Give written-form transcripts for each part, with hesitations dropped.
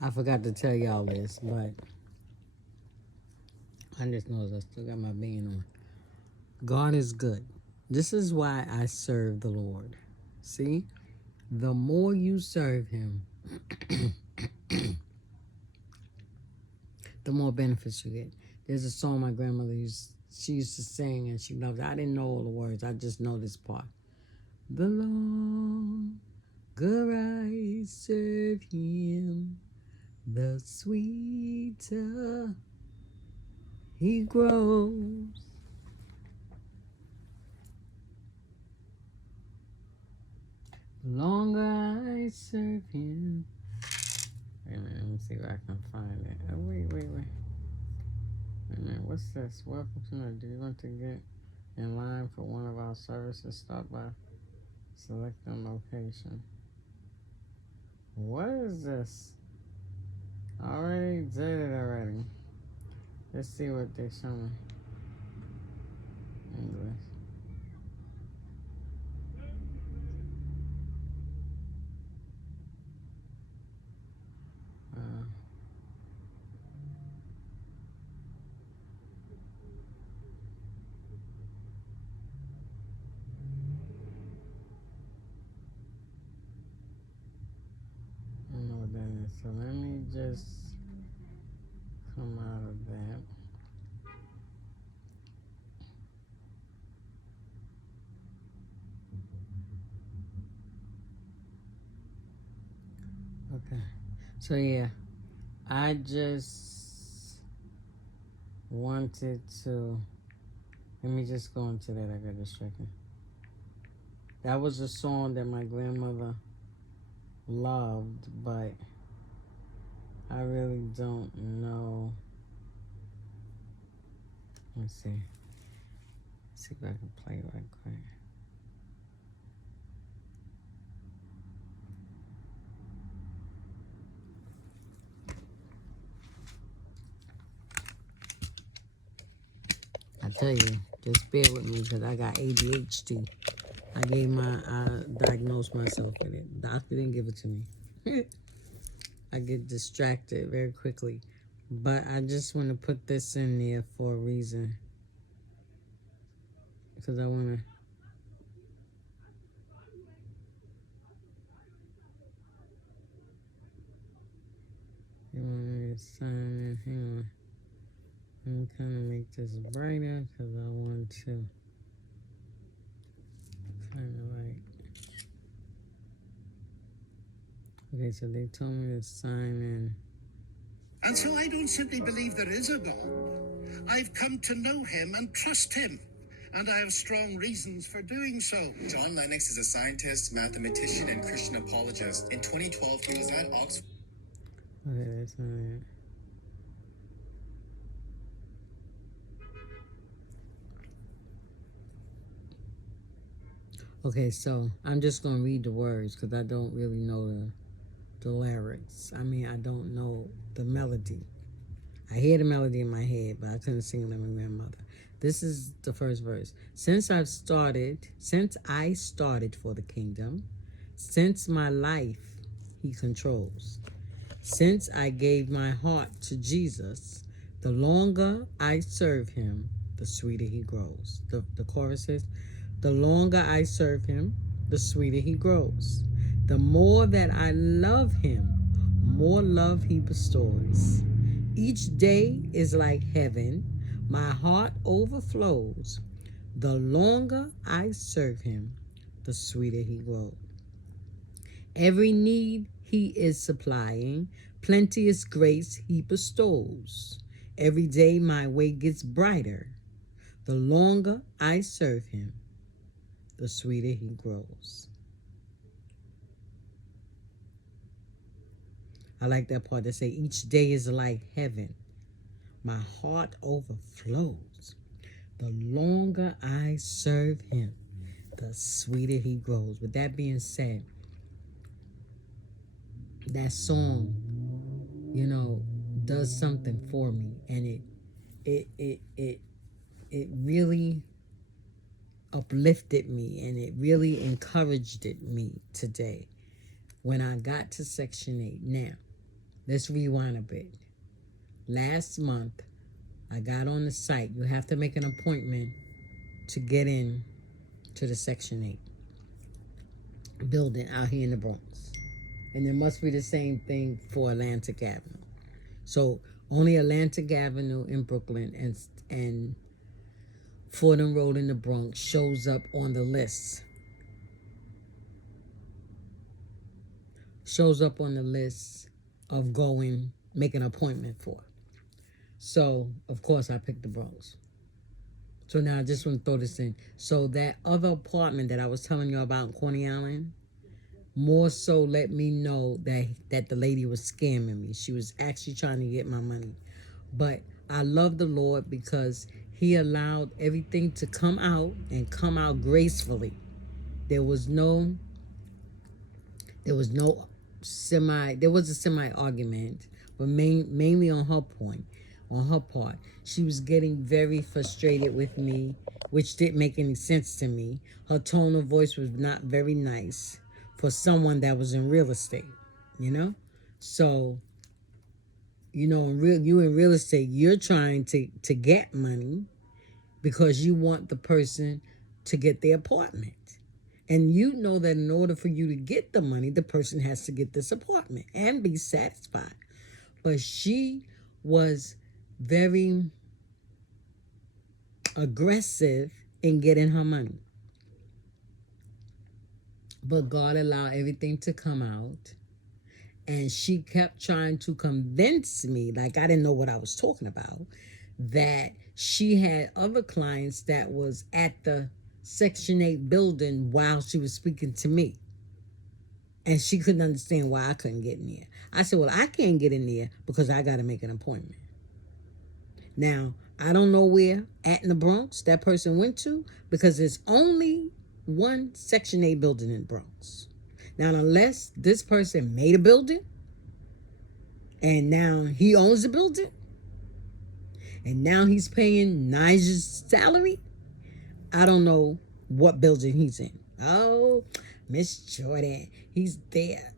I forgot to tell y'all this, but I just know I still got my being on. God is good. This is why I serve the Lord. See, the more you serve Him, the more benefits you get. There's a song my grandmother she used to sing, and she loved it. I didn't know all the words. I just know this part. The longer I serve Him, the sweeter He grows. The longer I serve Him. Wait a minute, let me see if I can find it. Oh, wait. Wait a minute, what's this? Welcome to the. Do you want to get in line for one of our services? Stop by. Select the location. What is this? I already did it already. Let's see what they show me. English. I don't know what that is. So let me just come out of that. Okay. So yeah, I just wanted to. Let me just go into that. I got distracted. That was a song that my grandmother loved, but I really don't know. Let's see. Let's see if I can play it right quick. I tell you, just bear with me because I got ADHD. I diagnosed myself with it. Doctor didn't give it to me. I get distracted very quickly. But I just want to put this in there for a reason. Because I want to sign in. Hang on. I'm trying to make this brighter because I want to find it right. Okay, so they told me to sign in. And so I don't simply believe there is a God. I've come to know Him and trust Him. And I have strong reasons for doing so. John Lennox is a scientist, mathematician, and Christian apologist. In 2012, he was at Oxford. Okay, that's not it. Okay, so I'm just going to read the words because I don't really know the lyrics. I mean, I don't know the melody. I hear the melody in my head, but I couldn't sing it like my grandmother. This is the first verse. Since I started for the kingdom, since my life He controls. Since I gave my heart to Jesus, the longer I serve Him, the sweeter He grows. The chorus says, the longer I serve Him, the sweeter He grows. The more that I love Him, more love He bestows. Each day is like heaven. My heart overflows. The longer I serve Him, the sweeter He grows. Every need He is supplying. Plenteous grace He bestows. Every day my way gets brighter. The longer I serve Him, the sweeter He grows. I like that part that say each day is like heaven. My heart overflows. The longer I serve Him, the sweeter He grows. With that being said, that song, does something for me, and it really uplifted me, and it really encouraged me today when I got to Section 8. Now, Let's rewind a bit. Last month, I got on the site. You have to make an appointment to get in to the Section 8 building out here in the Bronx. And it must be the same thing for Atlantic Avenue. So only Atlantic Avenue in Brooklyn and Fordham Road in the Bronx shows up on the list. Shows up on the list of make an appointment for. So, of course, I picked the Bronx. So now I just want to throw this in. So that other apartment that I was telling you about in Coney Island, more so let me know that the lady was scamming me. She was actually trying to get my money. But I love the Lord because he allowed everything to come out and come out gracefully. There was a semi argument, but mainly on her part. She was getting very frustrated with me, which didn't make any sense to me. Her tone of voice was not very nice for someone that was in real estate, So, in real estate, you're trying to get money because you want the person to get their apartment. And you know that in order for you to get the money, the person has to get this apartment and be satisfied. But she was very aggressive in getting her money. But God allowed everything to come out. And she kept trying to convince me, like I didn't know what I was talking about, that she had other clients that was at the Section 8 building while she was speaking to me. And she couldn't understand why I couldn't get in there. I said, well, I can't get in there because I got to make an appointment. Now, I don't know where in the Bronx that person went to because there's only one Section 8 building in the Bronx. Now, unless this person made a building and now he owns the building and now he's paying Nigel's salary, I don't know what building he's in. Oh, Miss Jordan, he's there.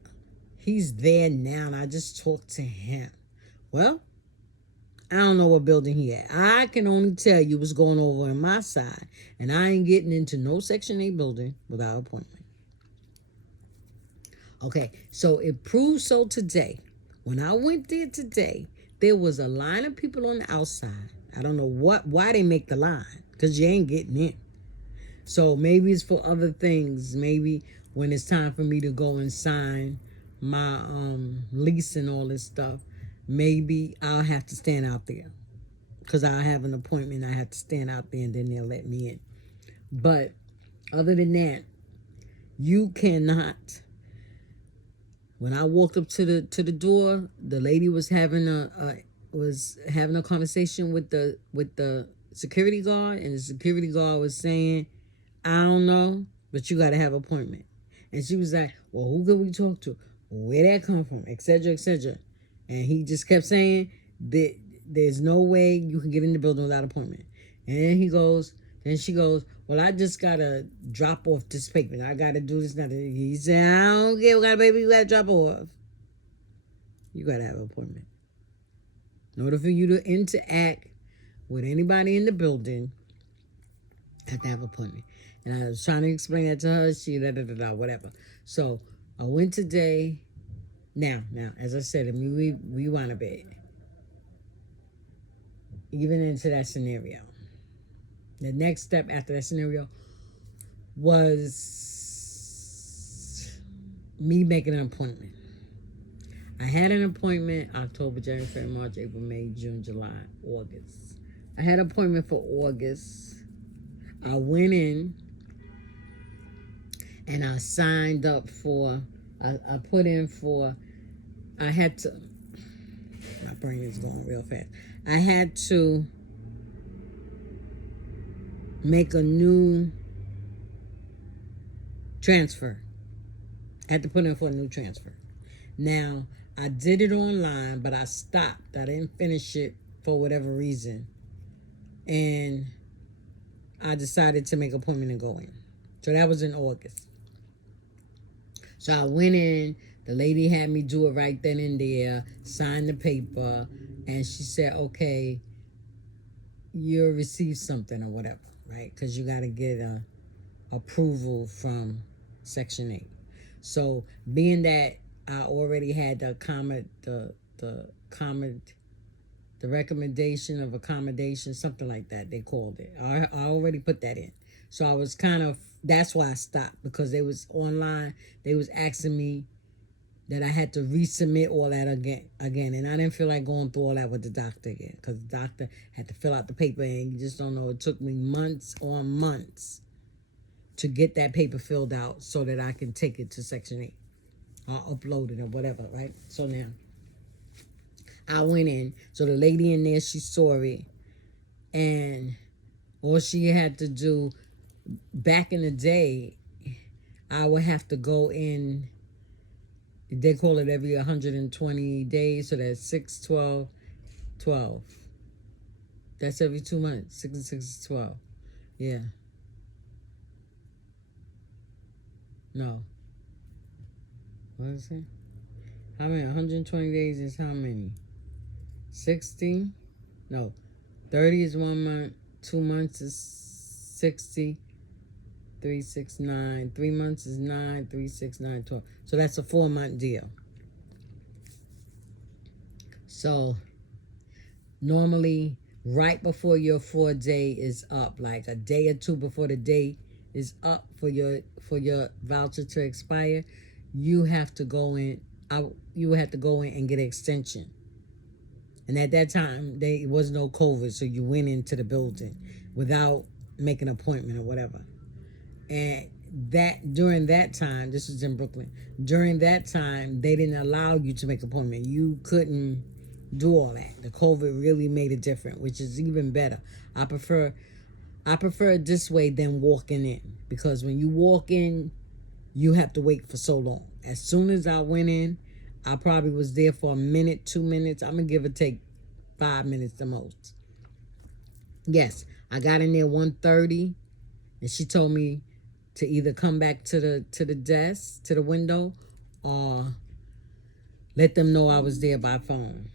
He's there now, and I just talked to him. Well, I don't know what building he at. I can only tell you what's going over on my side, and I ain't getting into no Section 8 building without appointment. Okay, so it proved so today. When I went there today, there was a line of people on the outside. I don't know why they make the line, because you ain't getting in. So maybe it's for other things. Maybe when it's time for me to go and sign my lease and all this stuff, maybe I'll have to stand out there because I'll have an appointment. I have to stand out there and then they'll let me in. But other than that, you cannot. When I walked up to the door, the lady was having a conversation with the security guard, and the security guard was saying, I don't know, but you got to have an appointment. And she was like, well, who can we talk to? Where that come from? Et cetera, et cetera. And he just kept saying that there's no way you can get in the building without an appointment. And then she goes, well, I just got to drop off this payment. I got to do this. He said, I don't care what kind of paper you got to drop off. You got to have an appointment. In order for you to interact with anybody in the building, you have to have an appointment. And I was trying to explain that to her. She whatever. So I went today. Now, as I said, we rewind a bit. Even into that scenario. The next step after that scenario was me making an appointment. I had an appointment October, January, February, March, April, May, June, July, August. I had an appointment for August. I went in and I signed up for, I put in for, I had to, my brain is going real fast. I had to make a new transfer. I had to put in for a new transfer. Now, I did it online, but I stopped. I didn't finish it for whatever reason. And I decided to make an appointment and go in. So that was in August. So I went in. The lady had me do it right then and there, sign the paper, and she said, okay, you'll receive something or whatever, right? Because you got to get approval from Section 8. So being that I already had the recommendation of accommodation, something like that, they called it. I already put that in. So I was kind of, that's why I stopped, because they was online. They was asking me that I had to resubmit all that again. And I didn't feel like going through all that with the doctor again, because the doctor had to fill out the paper, and you just don't know. It took me months on months to get that paper filled out so that I can take it to Section 8 or upload it or whatever, right? So now I went in. So the lady in there, she saw it, and all she had to do, back in the day, I would have to go in. They call it every 120 days, so that's 6, 12, 12. That's every 2 months. 6 and 6 is 12. Yeah. No. What is it? How many? 120 days is how many? 60? No. 30 is 1 month. 2 months is 60. 3, 6, 9. 3 months is 9. 3, 6, 9, 12. So that's a 4-month deal. So normally, right before your 4-day is up, like a day or two before the day is up for your voucher to expire, you have to go in. You have to go in and get an extension. And at that time, there was no COVID, so you went into the building without making an appointment or whatever. And during that time, this was in Brooklyn. During that time, they didn't allow you to make an appointment. You couldn't do all that. The COVID really made it different, which is even better. I prefer it this way than walking in, because when you walk in, you have to wait for so long. As soon as I went in, I probably was there for a minute, 2 minutes. I'm gonna give or take 5 minutes the most. Yes, I got in there 1:30, and she told me to either come back to the desk, to the window, or let them know I was there by phone.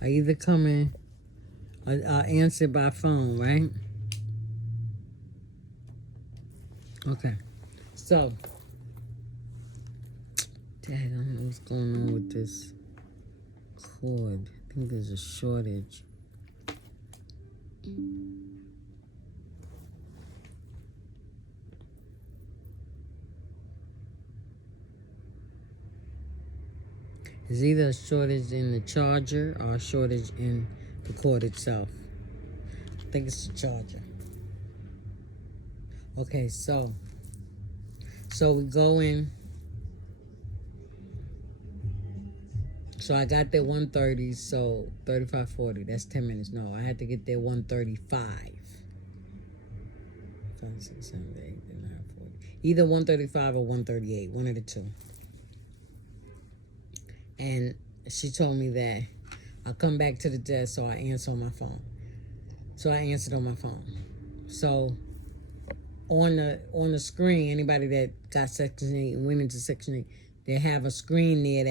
I either come in or answer by phone, right? Okay. So, Dad, I don't know what's going on with this cord. I think there's a shortage. There's either a shortage in the charger or a shortage in the cord itself. I think it's the charger. Okay, so we go in. So I got there 1:30, so 35, 40. That's 10 minutes. No, I had to get there 1:35. 5, 6, 7, 8, 9, 40. Either 1:35 or 1:38, one of the two. And she told me that I'll come back to the desk, so I answer on my phone. So I answered on my phone. So on the screen, anybody that got Section 8 and went into Section 8, they have a screen there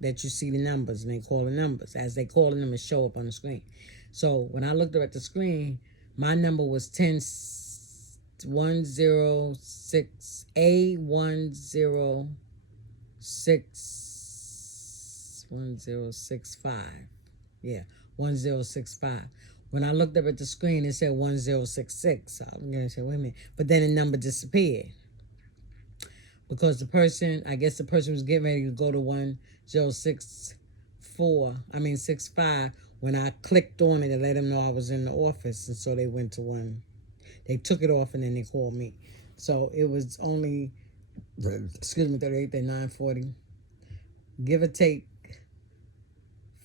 that you see the numbers, and they call the numbers. As they call the numbers, show up on the screen. So when I looked up at the screen, my number was 1065. Yeah, 1065. When I looked up at the screen, it said 1066. So I'm going to say, wait a minute. But then the number disappeared. Because the person was getting ready to go to 65. When I clicked on it, to let them know I was in the office. And so they went to one. They took it off, and then they called me. So it was only, 38 to 940. Give or take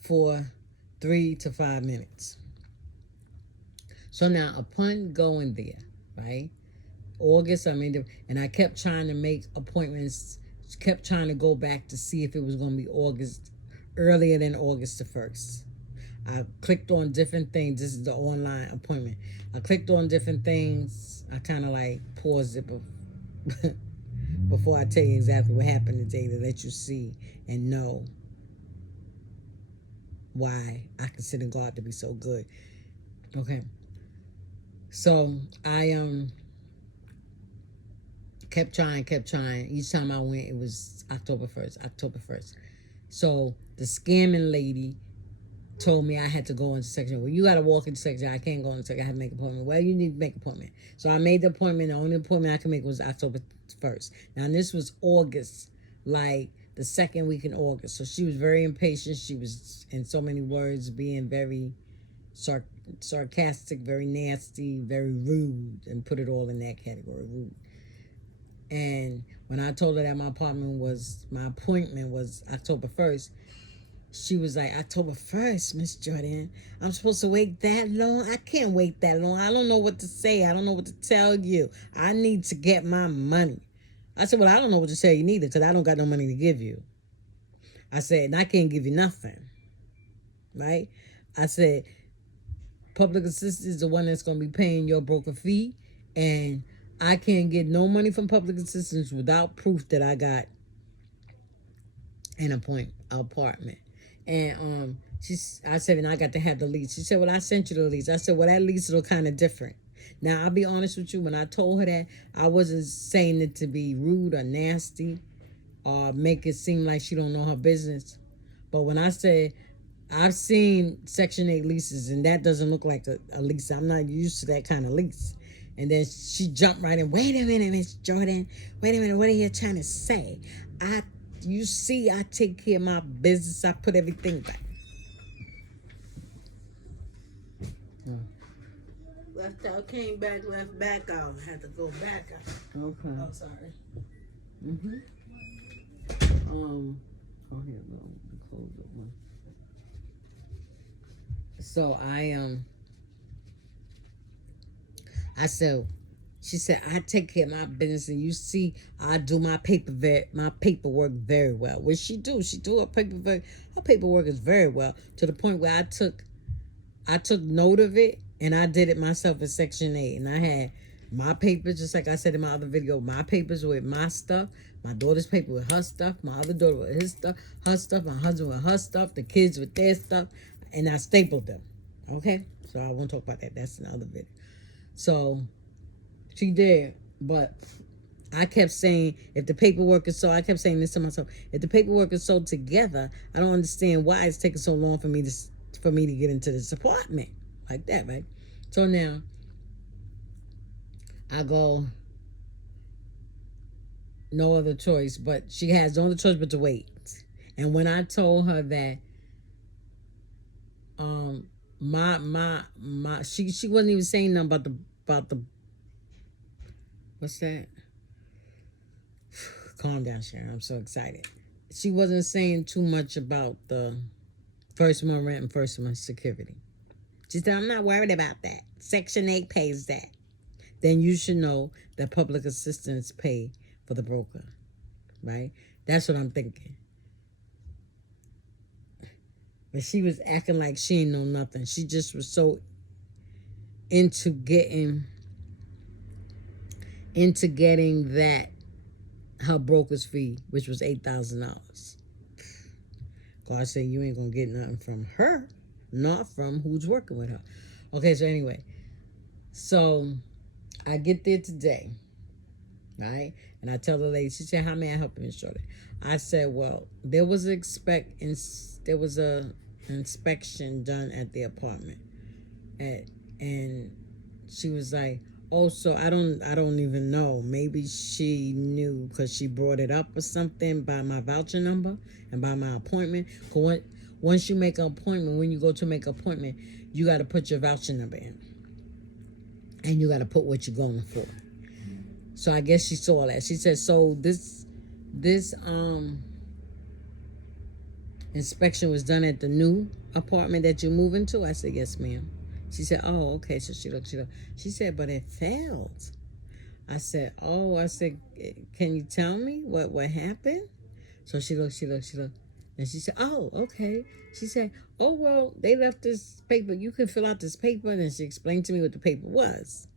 for 3 to 5 minutes. So now, upon going there, right, August, and I kept trying to make appointments, kept trying to go back to see if it was going to be August, earlier than August the 1st. I clicked on different things. This is the online appointment. I clicked on different things. I kind of like paused it before I tell you exactly what happened today, to let you see and know why I consider God to be so good. Okay. So I kept trying. Each time I went, it was October 1st. So the scamming lady told me I had to go into section. Well, you got to walk into section. I can't go into section. I have to make an appointment. Well, you need to make an appointment. So I made the appointment. The only appointment I could make was October 1st. Now, this was August, like the second week in August. So she was very impatient. She was, in so many words, being very sarcastic, very nasty, very rude, and put it all in that category, rude. And when I told her that my appointment was October 1st, she was like, October 1st, Miss Jordan, I'm supposed to wait that long? I can't wait that long. I don't know what to say. I don't know what to tell you. I need to get my money. I said, well, I don't know what to tell you neither, because I don't got no money to give you. I said, and I can't give you nothing. Right? I said, public assistance is the one that's going to be paying your broker fee, and I can't get no money from public assistance without proof that I got an apartment. And I said, and I got to have the lease. She said, well, I sent you the lease. I said, well, that lease look kind of different. Now, I'll be honest with you. When I told her that, I wasn't saying it to be rude or nasty or make it seem like she don't know her business. But when I said, I've seen Section 8 leases, and that doesn't look like a lease. I'm not used to that kind of lease. And then she jumped right in. Wait a minute, Miss Jordan. Wait a minute. What are you trying to say? You see, I take care of my business. I put everything back. Left out, came back, left back out. Had to go back out. Okay. I'm sorry. Oh, here we go. Close it one. So I said, she said, I take care of my business, and you see, I do my paperwork very well. What she do? She do her paperwork. Her paperwork is very well, to the point where I took note of it, and I did it myself in Section 8. And I had my papers, just like I said in my other video, my papers with my stuff, my daughter's paper with her stuff, my other daughter with his stuff, her stuff, my husband with her stuff, the kids with their stuff, and I stapled them. Okay? So I won't talk about that. That's another video. So she did, but I kept saying, if the paperwork is so, I kept saying this to myself, if the paperwork is so together, I don't understand why it's taking so long for me to get into this apartment like that, right? So now I go, no other choice, but she has no other choice but to wait. And when I told her that she wasn't even saying nothing about the what's that? Calm down, Sharon. I'm so excited. She wasn't saying too much about the first month rent and first month security. She said, I'm not worried about that. Section 8 pays that. Then you should know that public assistance pay for the broker, right? That's what I'm thinking. But she was acting like she ain't know nothing. She just was so into getting that, her broker's fee, which was $8,000. God said, you ain't gonna get nothing from her, not from who's working with her. Okay, so anyway, so I get there today, right? And I tell the lady, she said, how may I help you, Miss Jordan? I said, well, there was a inspection done at the apartment, and she was like, oh, so I don't even know. Maybe she knew because she brought it up or something by my voucher number and by my appointment. Once you make an appointment, when you go to make an appointment, you got to put your voucher number in, and you got to put what you're going for. So I guess she saw that. She said, so this inspection was done at the new apartment that you move into? I said, yes, ma'am. She said, oh, okay. So she looked. She said, but it failed. I said, oh, I said, can you tell me what happened? So she looked. And she said, oh, okay. She said, oh, well, they left this paper. You can fill out this paper. And she explained to me what the paper was.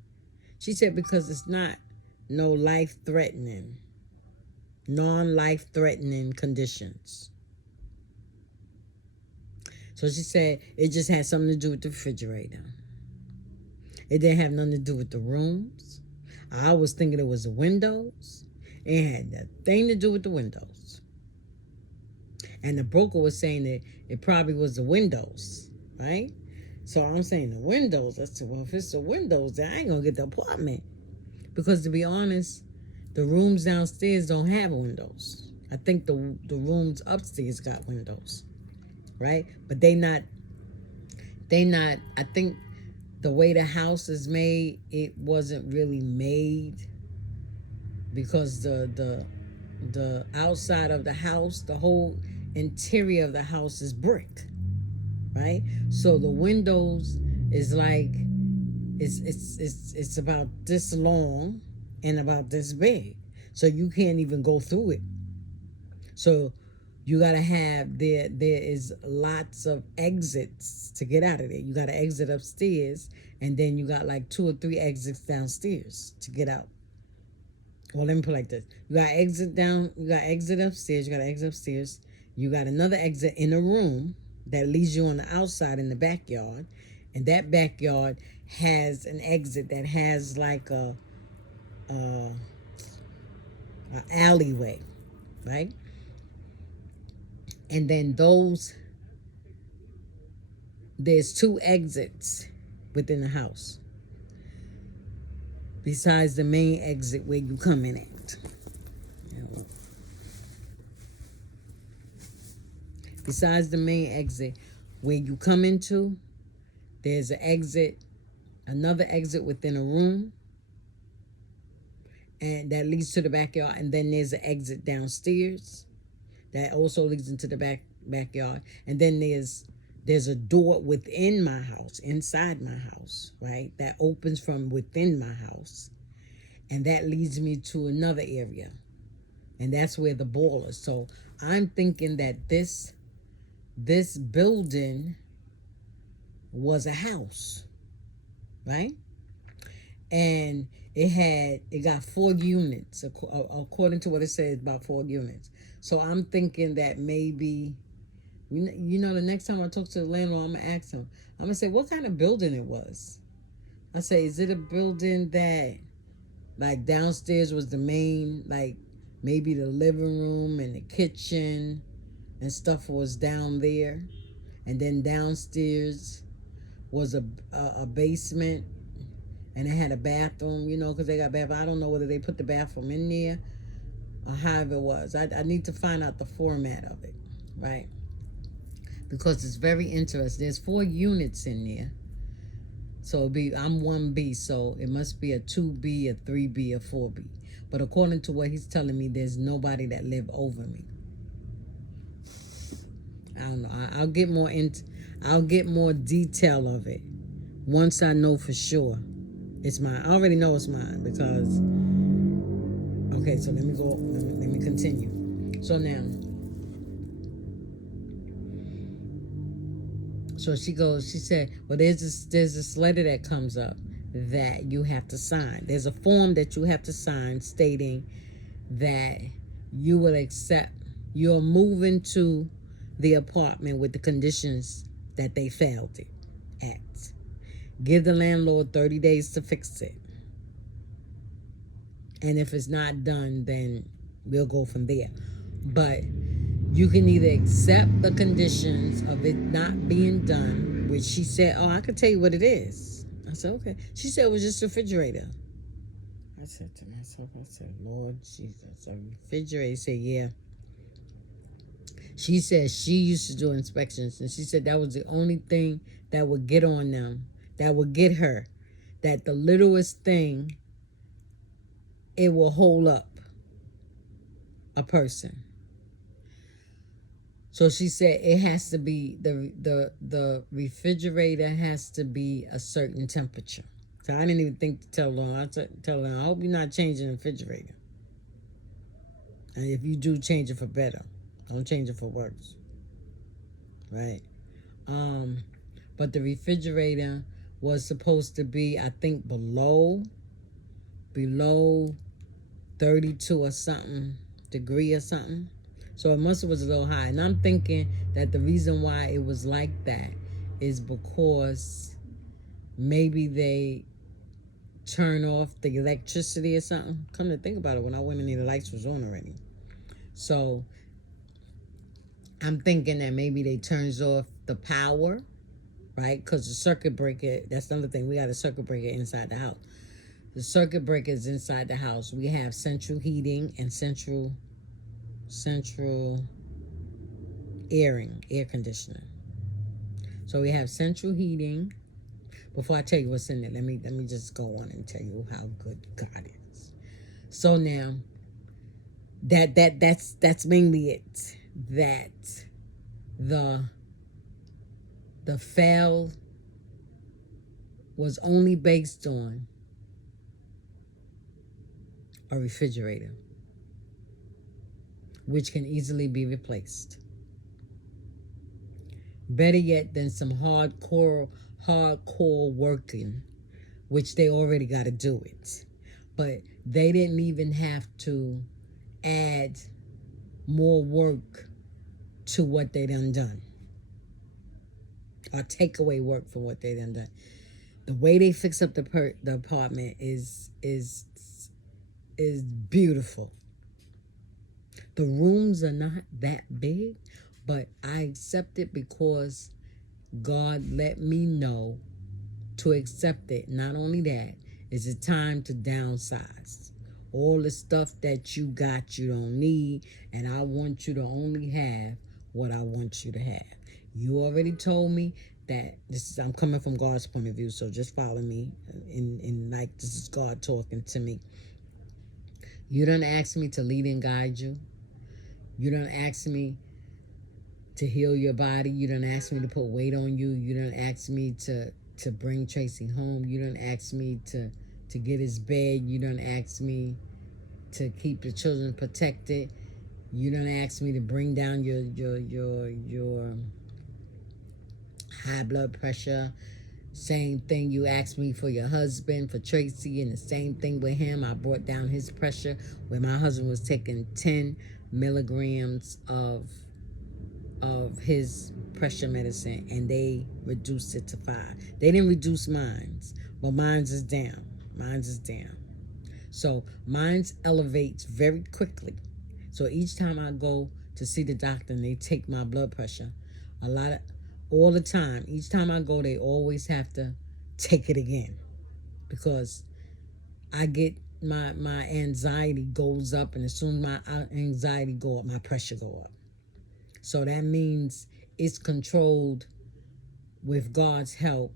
She said, because it's not no life-threatening, non-life-threatening conditions. So she said it just had something to do with the refrigerator. It didn't have nothing to do with the rooms. I was thinking it was the windows. It had nothing to do with the windows. And the broker was saying that it probably was the windows, right? So I'm saying the windows. I said, well, if it's the windows, then I ain't going to get the apartment. Because to be honest, the rooms downstairs don't have windows. I think the rooms upstairs got windows, right? But they not, I think the way the house is made, it wasn't really made because the outside of the house, the whole interior of the house is brick, right? So the windows is like it's about this long and about this big, so you can't even go through it. So you gotta have there is lots of exits to get out of there. You gotta exit upstairs, and then you got like 2 or 3 exits downstairs to get out. Well, let me put it like this: you got exit down, you got exit upstairs, you got to exit upstairs. You got another exit in a room that leads you on the outside in the backyard, and that backyard has an exit that has like a alleyway, right? And then there's 2 exits within the house besides the main exit where you come in at. Besides the main exit where you come into, there's an exit, another exit within a room, and that leads to the backyard. And then there's an exit downstairs that also leads into the backyard. And then there's a door within my house, inside my house, right? That opens from within my house. And that leads me to another area. And that's where the boiler is. So I'm thinking that this building was a house, right? And it got 4 units, according to what it says, about 4 units. So I'm thinking that maybe, you know, the next time I talk to the landlord, I'm going to ask him. I'm going to say, what kind of building it was? I say, is it a building that, like, downstairs was the main, like, maybe the living room and the kitchen and stuff was down there, and then downstairs was a basement, and it had a bathroom, you know, because they got bathroom. I don't know whether they put the bathroom in there or however it was. I need to find out the format of it, right? Because it's very interesting. There's 4 units in there. So I'm 1B, so it must be a 2B, a 3B, a 4B. But according to what he's telling me, there's nobody that lived over me. I don't know. I'll get more detail of it once I know for sure it's mine. I already know it's mine because. Okay, so let me go. Let me continue. So now. So she goes. She said, "Well, there's this letter that comes up that you have to sign. There's a form that you have to sign stating that you will accept. You're moving to the apartment with the conditions that they failed it at. Give the landlord 30 days to fix it. And if it's not done, then we'll go from there. But you can either accept the conditions of it not being done," which she said, "Oh, I could tell you what it is." I said, "Okay." She said it was just a refrigerator. I said to myself, "Lord Jesus, a refrigerator." She said, "Yeah." She said she used to do inspections, and she said that was the only thing that would get on them, that would get her, that the littlest thing, it will hold up a person. So she said it has to be the refrigerator has to be a certain temperature. So I didn't even think to tell her. I tell her, I hope you're not changing the refrigerator. And if you do, change it for better. Don't change it for worse. Right? But the refrigerator was supposed to be, I think, below 32 or something degree or something. So it must have was a little high. And I'm thinking that the reason why it was like that is because maybe they turn off the electricity or something. Come to think about it, when I went in there, the lights was on already. So I'm thinking that maybe they turns off the power, right? Because the circuit breaker, that's another thing. We got a circuit breaker inside the house. The circuit breakers inside the house. We have central heating and central air conditioning. So we have central heating. Before I tell you what's in there, let me just go on and tell you how good God is. So now that's mainly it. That the fail was only based on a refrigerator, which can easily be replaced. Better yet than some hardcore working, which they already got to do it. But they didn't even have to add more work to what they done. Or take away work from what they done. The way they fix up the apartment is beautiful. The rooms are not that big, but I accept it because God let me know to accept it. Not only that, it's a time to downsize. All the stuff that you got, you don't need, and I want you to only have what I want you to have. You already told me that I'm coming from God's point of view, so just follow me in like this is God talking to me. You don't ask me to lead and guide you. You don't ask me to heal your body. You don't ask me to put weight on you. You don't ask me to bring Tracy home. You don't ask me to get his bed. You don't ask me to keep the children protected. You don't ask me to bring down your high blood pressure. Same thing you asked me for your husband, for Tracy, and the same thing with him. I brought down his pressure when my husband was taking 10 milligrams of his pressure medicine, and they reduced it to 5. They didn't reduce mine's, but mine's is down. So mine's elevates very quickly. So each time I go to see the doctor and they take my blood pressure, all the time, each time I go, they always have to take it again, because I get my anxiety goes up, and as soon as my anxiety go up, my pressure go up. So that means it's controlled with God's help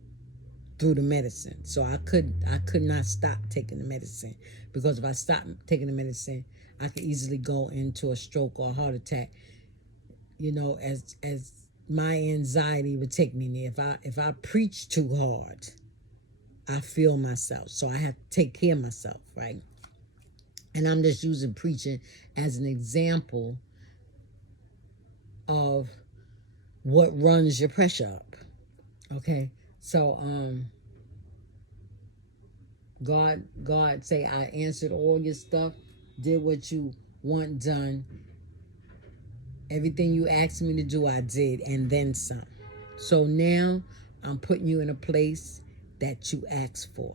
through the medicine. So I could not stop taking the medicine, because if I stop taking the medicine, I could easily go into a stroke or a heart attack. You know, as my anxiety would take me there. If I preach too hard, I feel myself. So I have to take care of myself, right? And I'm just using preaching as an example of what runs your pressure up. Okay? So God say, I answered all your stuff, did what you want done. Everything you asked me to do, I did, and then some. So now I'm putting you in a place that you asked for.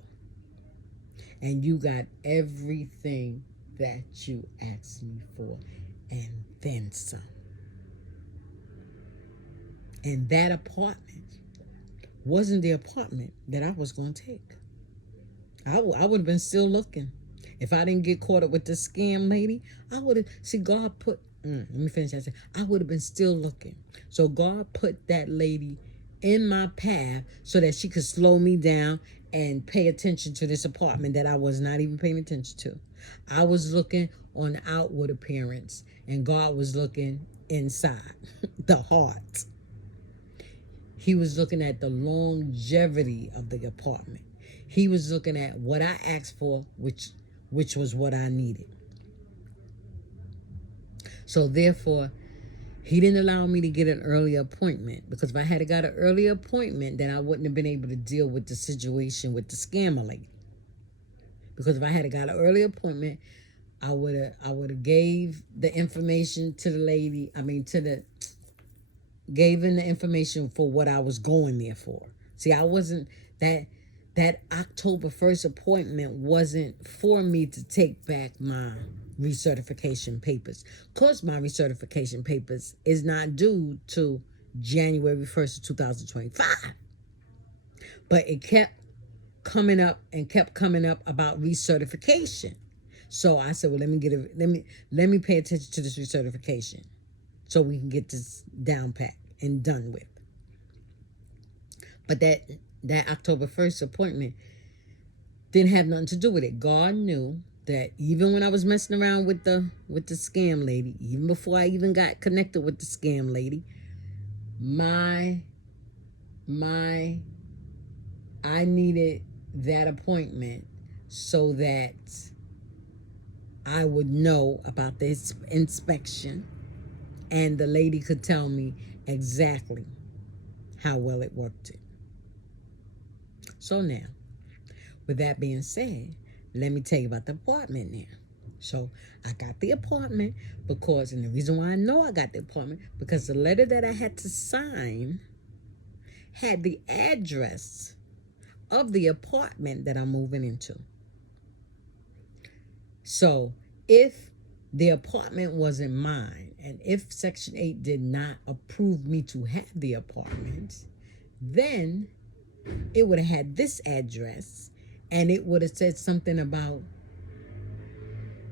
And you got everything that you asked me for, and then some. And that apartment wasn't the apartment that I was going to take. I would have been still looking. If I didn't get caught up with the scam lady, I would have, see, God put, let me finish that. I would have been still looking. So God put that lady in my path so that she could slow me down and pay attention to this apartment that I was not even paying attention to. I was looking on outward appearance, and God was looking inside, the heart. He was looking at the longevity of the apartment. He was looking at what I asked for, which was what I needed. So therefore, he didn't allow me to get an early appointment, because if I had got an early appointment, then I wouldn't have been able to deal with the situation with the scammer lady. Because if I had got an early appointment, I would have gave the information to the lady. Gave in the information for what I was going there for. See, I wasn't that October 1st appointment wasn't for me to take back my recertification papers. Of course, my recertification papers is not due to January 1st of 2025. But it kept coming up about recertification. So I said, well, let me pay attention to this recertification so we can get this down pat and done with. But that October 1st appointment didn't have nothing to do with it. God knew that even when I was messing around with the scam lady, even before I even got connected with the scam lady, I needed that appointment so that I would know about this inspection, and the lady could tell me exactly how well it worked. So now, with that being said, let me tell you about the apartment now. So I got the apartment because, and the reason why I know I got the apartment, because the letter that I had to sign had the address of the apartment that I'm moving into. So if the apartment wasn't mine, and if Section 8 did not approve me to have the apartment, then it would have had this address, and it would have said something about,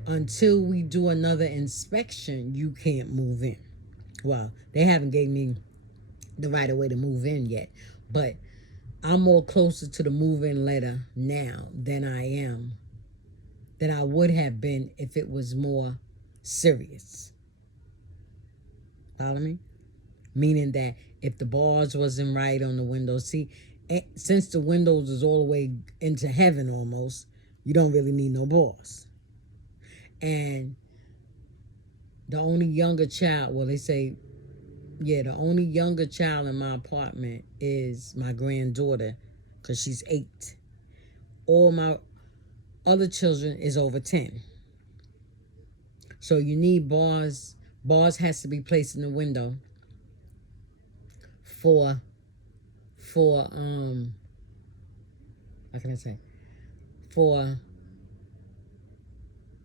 until we do another inspection, you can't move in. Well, they haven't gave me the right of way to move in yet, but I'm more closer to the move-in letter now than I would have been if it was more serious. Follow me? Meaning that if the bars wasn't right on the windows, see, since the windows is all the way into heaven almost, you don't really need no bars. And the only younger child, well, they say, yeah, the only younger child in my apartment is my granddaughter, because she's 8. All my other children is over 10. So you need bars. Bars has to be placed in the window for how can I say? For,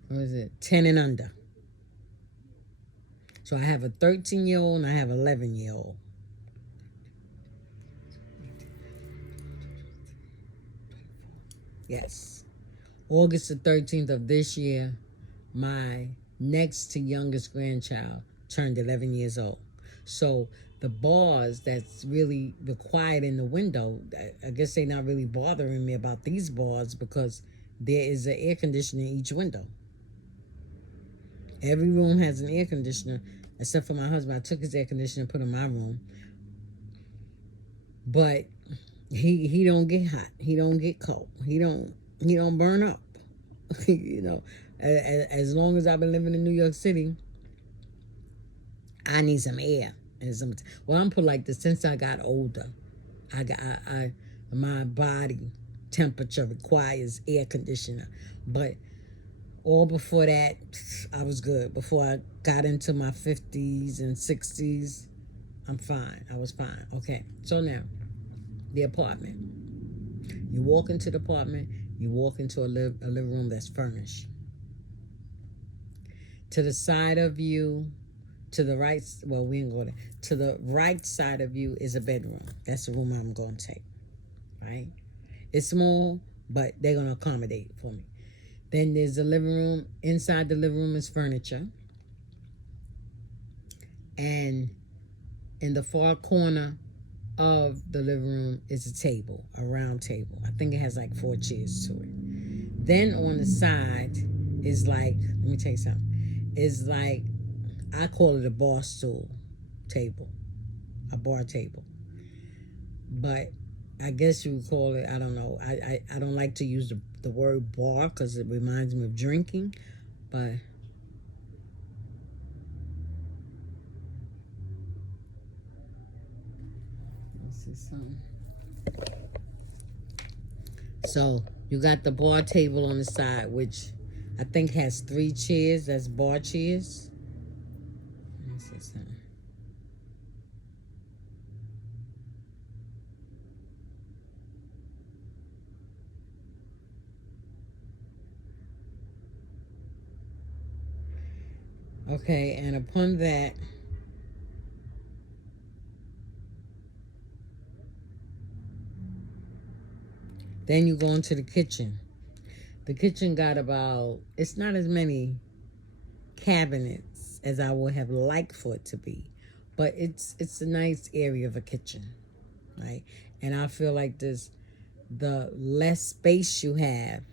what is it? 10 and under. So I have a 13-year-old and I have an 11-year-old. Yes. August the 13th of this year, my next to youngest grandchild turned 11 years old. So the bars that's really required in the window, I guess they're not really bothering me about these bars because there is an air conditioner in each window. Every room has an air conditioner, except for my husband. I took his air conditioner and put it in my room. But he don't get hot. He don't get cold. He don't burn up. You know, as long as I've been living in New York City, I need some air. Well, I'm put like this. Since I got older, my body temperature requires air conditioner. But all before that, I was good. Before I got into my 50s and 60s, I'm fine. I was fine. Okay. So now, the apartment. You walk into the apartment. You walk into a living room that's furnished. To the side of you, to the right, well, we ain't going to the right side of you is a bedroom. That's the room I'm going to take, right? It's small, but they're going to accommodate for me. Then there's a living room. Inside the living room is furniture. And in the far corner of the living room is a table, a round table. I think it has like 4 chairs to it. Then on the side is like, let me tell you something. It's like I call it a bar stool table, a bar table. But I guess you would call it, I don't know. I don't like to use the word bar because it reminds me of drinking. But let's see something. So you got the bar table on the side, which I think has 3 chairs. That's bar chairs. Let me see something. Okay, and upon that, then you go into the kitchen. The kitchen got about, it's not as many cabinets as I would have liked for it to be, but it's a nice area of a kitchen, right? And I feel like this, the less space you have,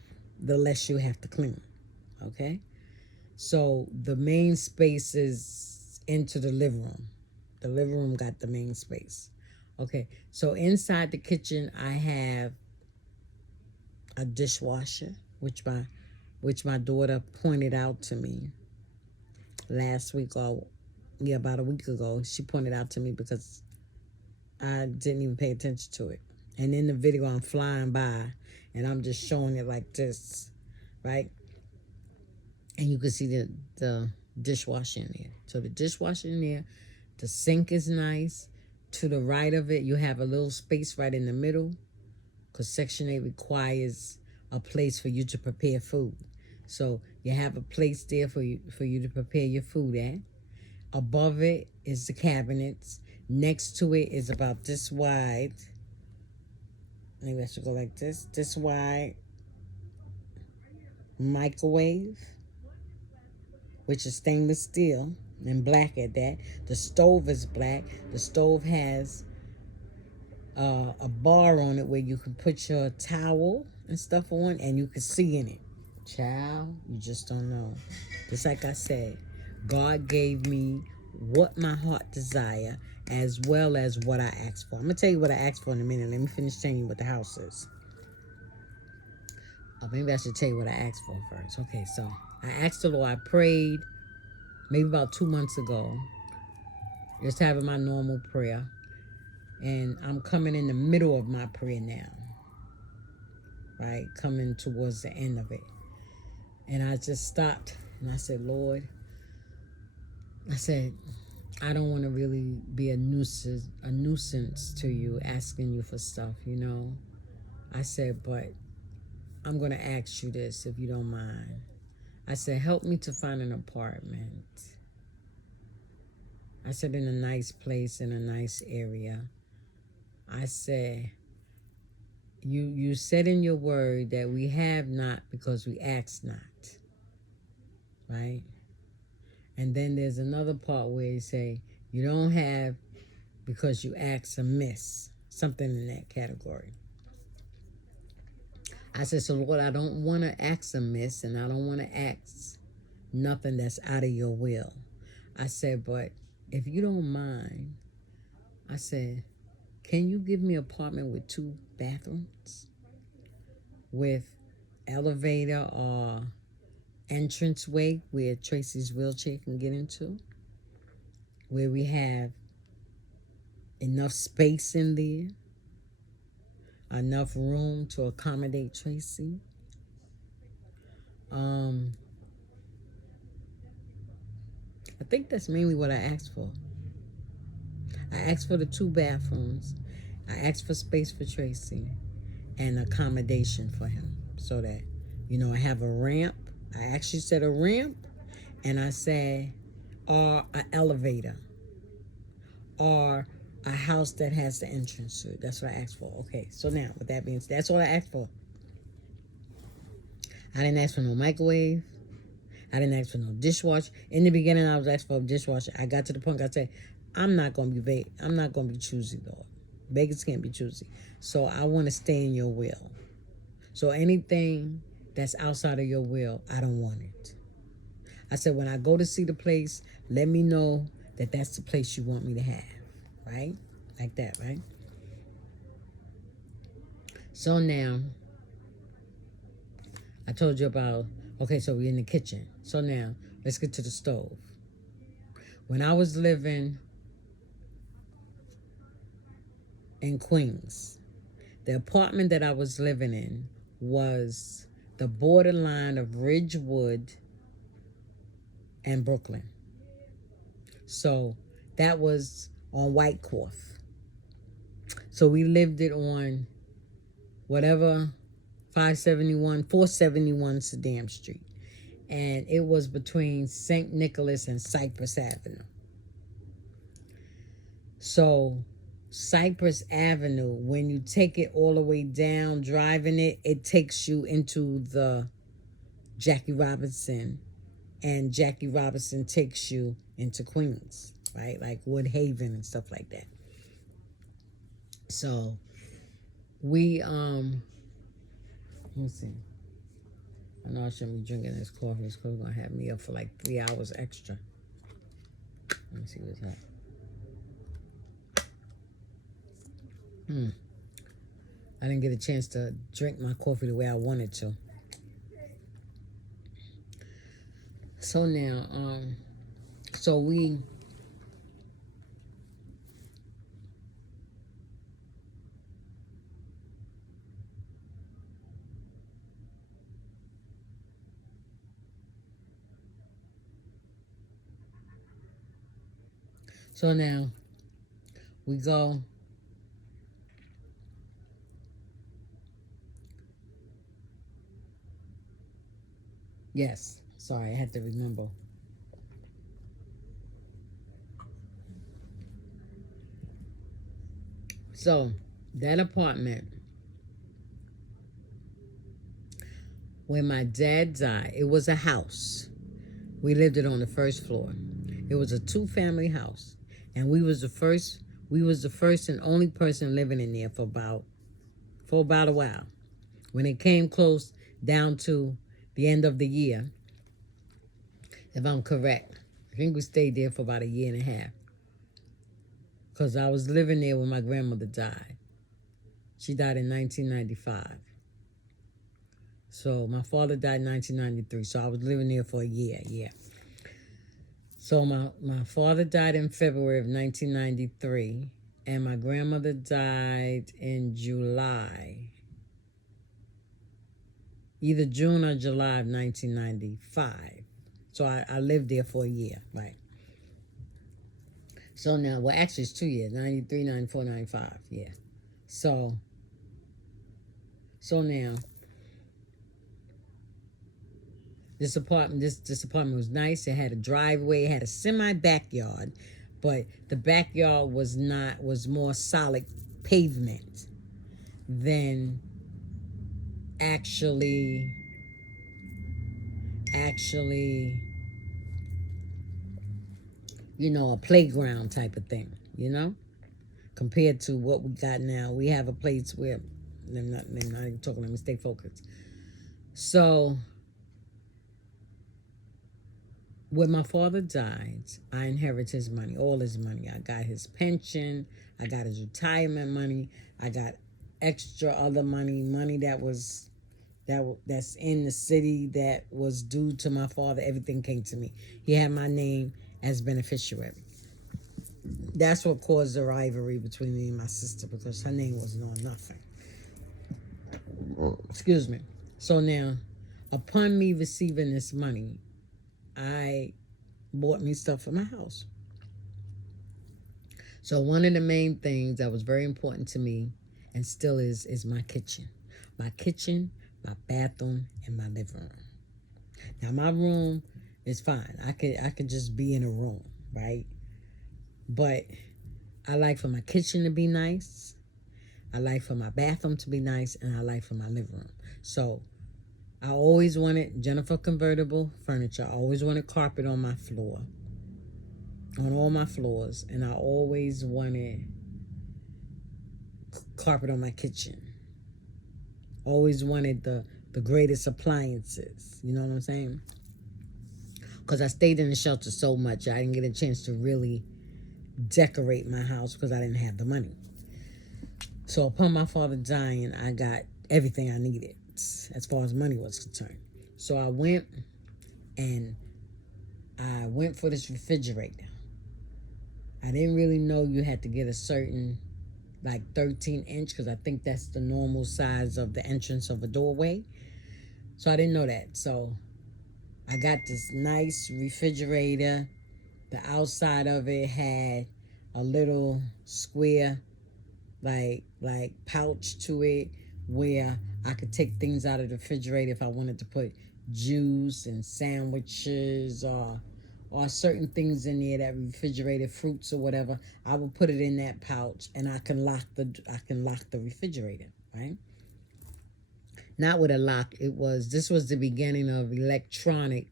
the less you have to clean, okay? So the main space is into the living room. The living room got the main space. Okay, so inside the kitchen, I have a dishwasher, which my daughter pointed out to me last week, or about a week ago. She pointed out to me because I didn't even pay attention to it. And in the video, I'm flying by and I'm just showing it like this, right? And you can see the dishwasher in there. So the dishwasher in there, the sink is nice. To the right of it, you have a little space right in the middle, because Section 8 requires a place for you to prepare food. So you have a place there for you to prepare your food at. Above it is the cabinets. Next to it is about this wide. Maybe I should go like this. This wide microwave, which is stainless steel and black at that. The stove is black. The stove has a bar on it where you can put your towel and stuff on, and you can see in it. Child, you just don't know. Just like I said, God gave me what my heart desire as well as what I asked for. I'm going to tell you what I asked for in a minute. Let me finish telling you what the house is. Maybe I should tell you what I asked for first. Okay, so I asked the Lord. I prayed maybe about 2 months ago, just having my normal prayer. And I'm coming in the middle of my prayer now, right? Coming towards the end of it. And I just stopped and I said, Lord, I said, I don't want to really be a nuisance to you, asking you for stuff, you know. I said, but I'm going to ask you this, if you don't mind. I said, help me to find an apartment. I said, in a nice place, in a nice area. I said, you said in your word that we have not because we ask not, right? And then there's another part where you say, you don't have because you ask amiss, something in that category. I said, so Lord, I don't want to ask amiss, and I don't want to ask nothing that's out of your will. I said, but if you don't mind, I said, can you give me an apartment with 2 bathrooms, with elevator or entranceway where Tracy's wheelchair can get into, where we have enough space in there, enough room to accommodate Tracy. I think that's mainly what I asked for. I asked for the 2 bathrooms. I asked for space for Tracy and accommodation for him so that, you know, I have a ramp. I actually said a ramp, and I said, or an elevator, or a house that has the entrance to it. That's what I asked for. Okay, so now, with that being said, that's all I asked for. I didn't ask for no microwave. I didn't ask for no dishwasher. In the beginning, I was asking for a dishwasher. I got to the point I said, I'm not gonna be choosy, though. Beggars can't be choosy. So I want to stay in your will. So anything that's outside of your will, I don't want it. I said, when I go to see the place, let me know that that's the place you want me to have, right? Like that, right? So now, I told you about, okay, so we're in the kitchen. So now, let's get to the stove. When I was living in Queens, the apartment that I was living in was the borderline of Ridgewood and Brooklyn. So that was on Whitecourt. So we lived it on whatever 471 Saddam Street. And it was between St. Nicholas and Cypress Avenue. So Cypress Avenue, when you take it all the way down, driving it, it takes you into the Jackie Robinson, and Jackie Robinson takes you into Queens, right? Like Woodhaven and stuff like that. So we, let's see. I know I shouldn't be drinking this coffee. It's going to have me up for like 3 hours extra. Let me see what's that. I didn't get a chance to drink my coffee the way I wanted to. So now, so we, go. Yes, sorry, I had to remember. So, that apartment, when my dad died, it was a house. We lived it on the first floor. It was a 2-family house. And we was the first and only person living in there for about a while. When it came close down to the end of the year, if I'm correct, I think we stayed there for about a year and a half. Because I was living there when my grandmother died. She died in 1995. So my father died in 1993. So I was living there for a year, yeah. So my father died in February of 1993. And my grandmother died in July. Either June or July of 1995. So I lived there for a year, right? So now, well, actually it's 2 years, 93, 94, 95, yeah. So now, this apartment was nice. It had a driveway, it had a semi-backyard, but the backyard was more solid pavement than actually, a playground type of thing, compared to what we got now. We have a place where, I'm not even talking, let me stay focused. So, when my father died, I inherited his money, all his money. I got his pension, I got his retirement money, I got extra other money that's in the city that was due to my father. Everything came to me. He had my name as beneficiary. That's what caused the rivalry between me and my sister, because her name wasn't on nothing. Excuse me. So now, upon me receiving this money, I bought me stuff for my house. So one of the main things that was very important to me, and still is my kitchen. My kitchen, my bathroom, and my living room. Now my room is fine. I could just be in a room, right? But I like for my kitchen to be nice. I like for my bathroom to be nice, and I like for my living room. So I always wanted Jennifer convertible furniture. I always wanted carpet on my floor, on all my floors, and I always wanted carpet on my kitchen. Always wanted the greatest appliances. You know what I'm saying? because I stayed in the shelter so much. I didn't get a chance to really decorate my house because I didn't have the money. So upon my father dying, I got everything I needed as far as money was concerned. So I went for this refrigerator. I didn't really know you had to get a certain, like 13-inch, because I think that's the normal size of the entrance of a doorway. So I didn't know that. So I got this nice refrigerator. The outside of it had a little square, like pouch to it, where I could take things out of the refrigerator if I wanted to put juice and sandwiches or certain things in there, that refrigerated fruits or whatever. I would put it in that pouch, and I can lock the refrigerator, right? Not with a lock. This was the beginning of electronic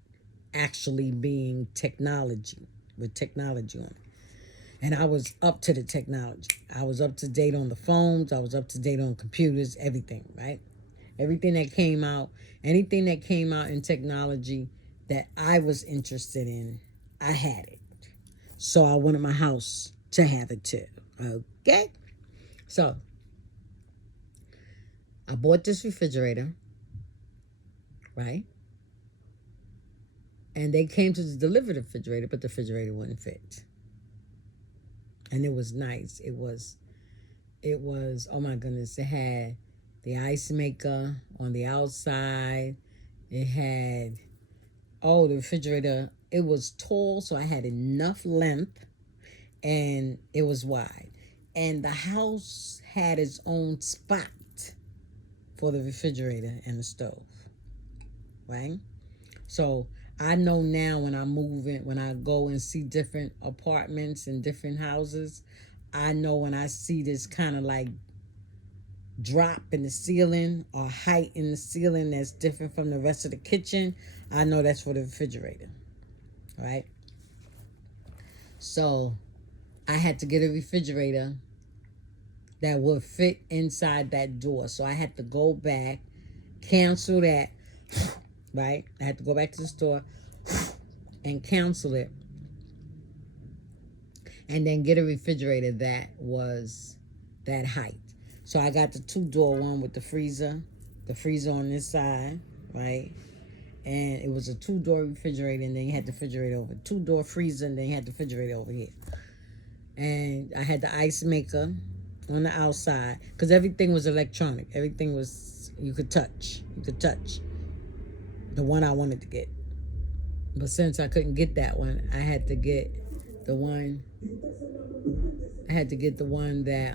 actually being technology, with technology on it. And I was up to the technology. I was up to date on the phones. I was up to date on computers, everything, right? Everything that came out, anything that came out in technology that I was interested in, I had it. So I wanted my house to have it too, okay? So I bought this refrigerator, right? And they came to deliver the refrigerator, but the refrigerator wouldn't fit. And it was nice. It was, oh my goodness, it had the ice maker on the outside. It had, the refrigerator, it was tall, so I had enough length, and it was wide. And the house had its own spot for the refrigerator and the stove, right? So I know now when I move in, when I go and see different apartments and different houses, I know when I see this kind of like drop in the ceiling or height in the ceiling that's different from the rest of the kitchen, I know that's for the refrigerator, right? So I had to get a refrigerator that would fit inside that door. So I had to go back, cancel that, right? I had to go back to the store and cancel it, and then get a refrigerator that was that height. So I got the 2-door one with the freezer on this side, right? And it was a 2-door refrigerator, and then you had the refrigerator over, 2-door freezer, and then you had the refrigerator over here. And I had the ice maker on the outside, because everything was electronic. Everything was, you could touch the one I wanted to get. But since I couldn't get that one, I had to get the one that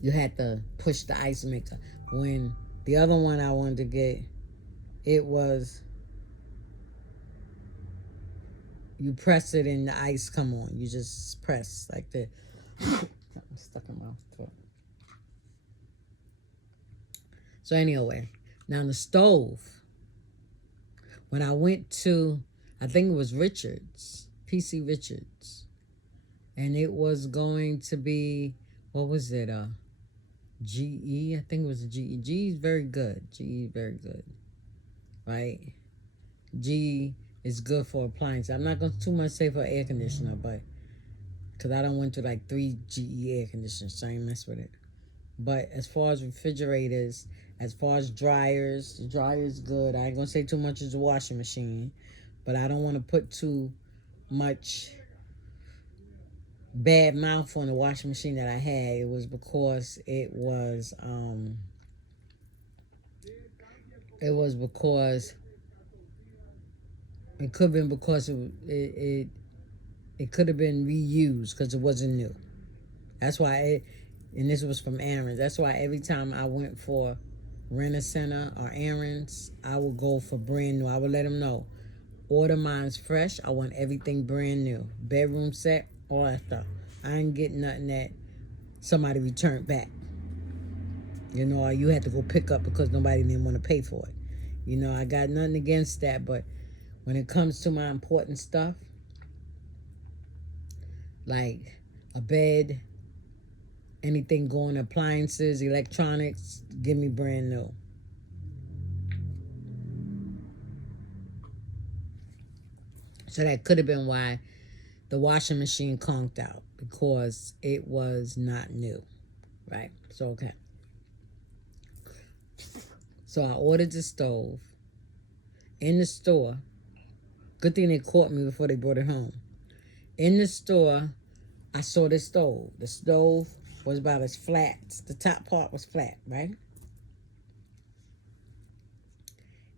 you had to push the ice maker. When the other one I wanted to get, it was, you press it and the ice come on. You just press like that. I'm stuck in my throat. So anyway, now the stove, when I went to, I think it was Richards, PC Richards, and it was going to be, what was it, GE? I think it was a GE. GE is very good. Right? GE is good for appliances. I'm not going to too much say for air conditioner, but because I don't went to like 3 GE air conditioners, so I ain't mess with it. But as far as refrigerators, as far as dryers, the dryer's good. I ain't going to say too much as a washing machine, but I don't want to put too much bad mouth on the washing machine that I had. It was because it could have been because it could have been reused because it wasn't new. That's why and this was from Aaron's. That's why every time I went for Rent-A-Center or Aaron's, I would go for brand new. I would let them know, order mine's fresh. I want everything brand new. Bedroom set, all that stuff. I ain't getting nothing that somebody returned back. You know, or you had to go pick up because nobody didn't want to pay for it. You know, I got nothing against that, but when it comes to my important stuff, like a bed, anything going, appliances, electronics, give me brand new. So that could have been why the washing machine conked out, because it was not new, right? So, okay. So I ordered the stove in the store. Good thing they caught me before they brought it home. In the store, I saw the stove. The stove was about as flat. The top part was flat, right?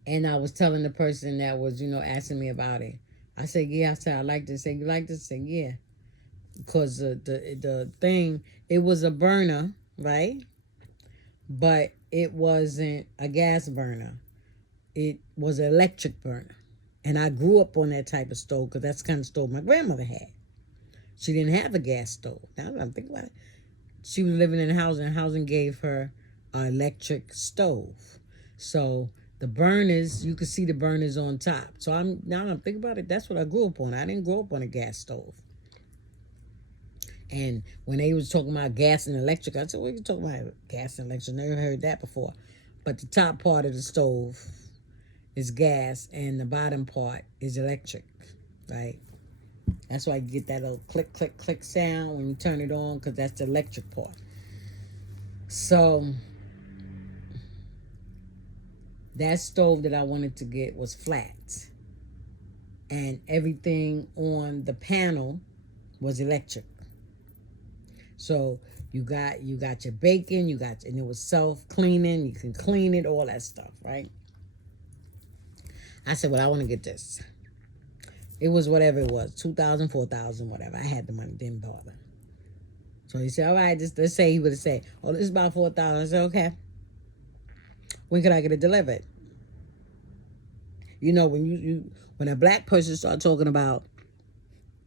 And I was telling the person that was, asking me about it. I said, yeah. I said, I like this. Say, you like this? I said, yeah. Because the thing, it was a burner, right? But it wasn't a gas burner. It was an electric burner. And I grew up on that type of stove because that's the kind of stove my grandmother had. She didn't have a gas stove. Now that I'm thinking about it, she was living in a house, and housing gave her an electric stove. So the burners, you could see the burners on top. So now I'm thinking about it, that's what I grew up on. I didn't grow up on a gas stove. And when they was talking about gas and electric, I said, what are you talking about, gas and electric? Never heard that before. But the top part of the stove is gas, and the bottom part is electric, right? That's why you get that little click, click, click sound when you turn it on, because that's the electric part. So that stove that I wanted to get was flat, and everything on the panel was electric. So you got your bacon, and it was self-cleaning. You can clean it, all that stuff, right? I said, well, I want to get this. It was whatever it was, $2,000, $4,000, whatever. I had the money, didn't bother. So he said, all right, let's say he would have said, oh, this is about $4,000. I said, okay. When could I get it delivered? When a black person start talking about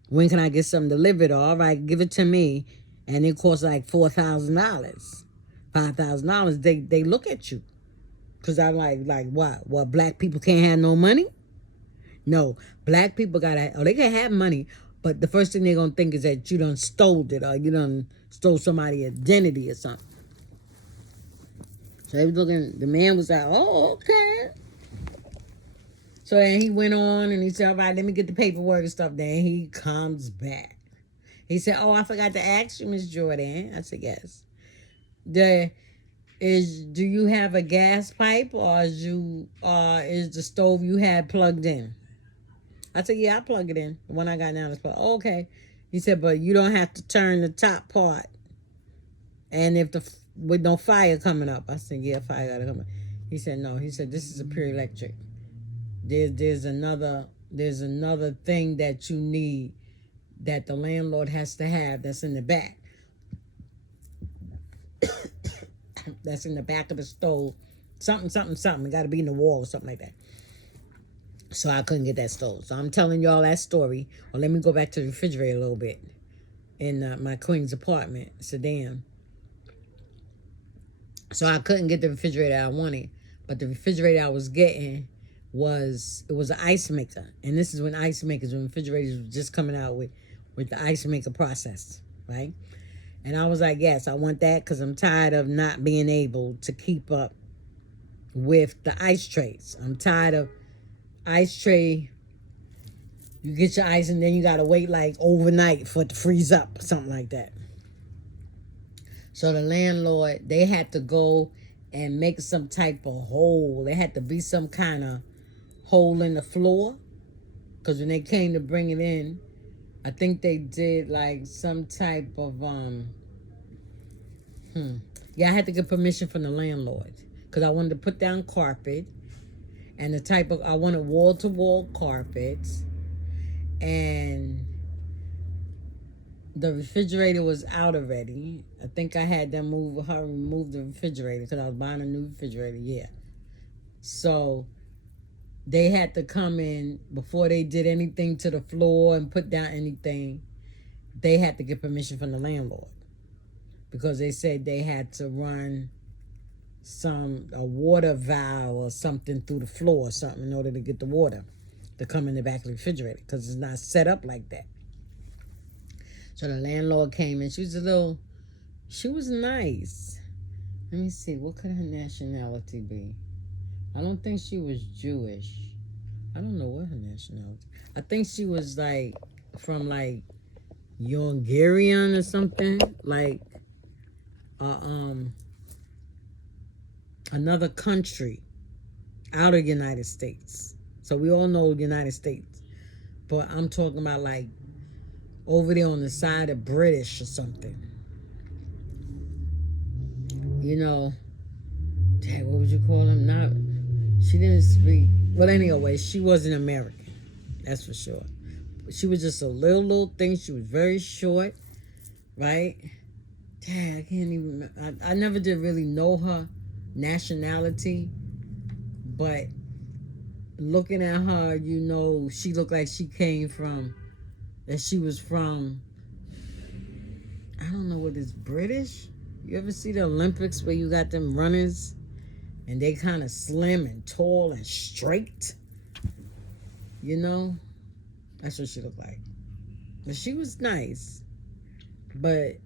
when can I get something delivered, all right, give it to me, and it costs like $4,000, $5,000, they look at you. Because I'm like what, black people can't have no money? No, black people they can have money, but the first thing they're going to think is that you done stole it, or you done stole somebody's identity or something. So they was looking, the man was like, oh, okay. So then he went on and he said, all right, let me get the paperwork and stuff. Then he comes back. He said, oh, I forgot to ask you, Miss Jordan. I said, yes. Do you have a gas pipe, or is the stove you had plugged in? I said, yeah, I plug it in. The one I got now is plugged. Oh, okay. He said, but you don't have to turn the top part. And with no fire coming up. I said, yeah, fire gotta come up. He said, no. He said, this is a pure electric. There's another thing that you need, that the landlord has to have, that's in the back. That's in the back of the stove. Something. It got to be in the wall or something like that. So I couldn't get that stove. So I'm telling y'all that story. Well, let me go back to the refrigerator a little bit. In my queen's apartment, sedan. So I couldn't get the refrigerator I wanted. But the refrigerator I was getting was an ice maker. And this is when refrigerators were just coming out with the ice maker process, right? And I was like, yes, I want that, because I'm tired of not being able to keep up with the ice trays. I'm tired of ice tray. You get your ice and then you got to wait like overnight for it to freeze up or something like that. So the landlord, they had to go and make some type of hole. There had to be some kind of hole in the floor, because when they came to bring it in, I think they did like some type of I had to get permission from the landlord, because I wanted to put down carpet, and I wanted wall-to-wall carpets, and the refrigerator was out already. I think I had them remove the refrigerator, because I was buying a new refrigerator, yeah. So they had to come in before they did anything to the floor and put down anything. They had to get permission from the landlord, because they said they had to run a water valve or something through the floor or something in order to get the water to come in the back of the refrigerator, because it's not set up like that. So the landlord came in. She was nice. Let me see, what could her nationality be? I don't think she was Jewish. I don't know what her nationality. I think she was like from like Hungarian or something, like another country out of United States. So we all know United States, but I'm talking about like over there on the side of British or something. You know, dang, what would you call him? Not, she didn't speak. Well, anyway, she wasn't American. That's for sure. She was just a little thing. She was very short, right? Dang, I can't even. I never did really know her nationality, but looking at her, you know, she looked like she came from, that she was from, I don't know what is British. You ever see the Olympics where you got them runners and they kind of slim and tall and straight? You know, that's what she looked like. But she was nice, but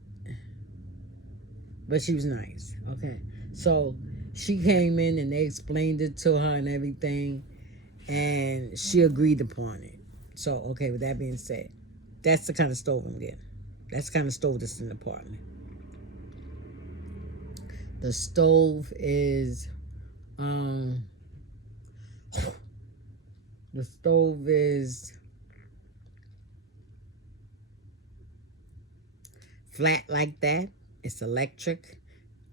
she was nice. Okay, so she came in and they explained it to her and everything, and she agreed upon it. So, okay, with that being said, that's the kind of stove I'm getting. That's the kind of stove that's in the apartment. The stove is, flat like that. It's electric.